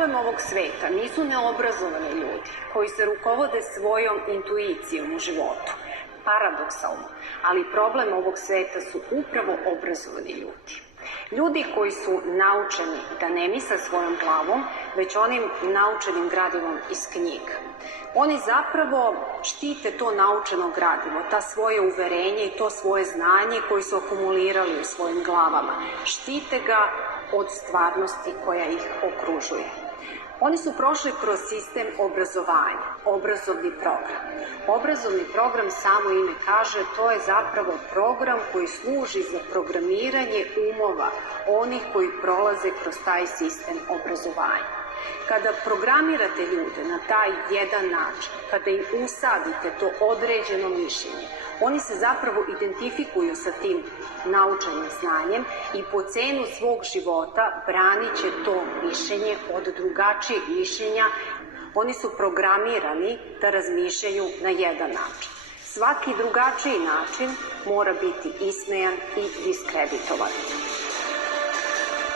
problem ovog sveta nisu neobrazovani ljudi koji se rukovode svojom intuicijom u životu. Paradoksalno, ali problem ovog sveta su upravo obrazovani ljudi. Ljudi koji su naučeni da ne misle svojom glavom, već onim naučenim gradivom iz knjiga. Oni zapravo štite to naučeno gradivo, ta svoje uverenje i to svoje znanje koje su akumulirali u svojim glavama. Štite ga od stvarnosti koja ih okružuje. Oni su prošli kroz sistem obrazovanja, obrazovni program. Obrazovni program, samo ime kaže, to je zapravo program koji služi za programiranje umova onih koji prolaze kroz taj sistem obrazovanja. Kada programirate ljude na taj jedan način, kada im usadite to određeno mišljenje, oni se zapravo identifikuju sa tim naučenim znanjem i po cenu svog života branit će to mišljenje od drugačijeg mišljenja. Oni su programirani da razmišljaju na jedan način. Svaki drugačiji način mora biti ismejan i diskreditovan.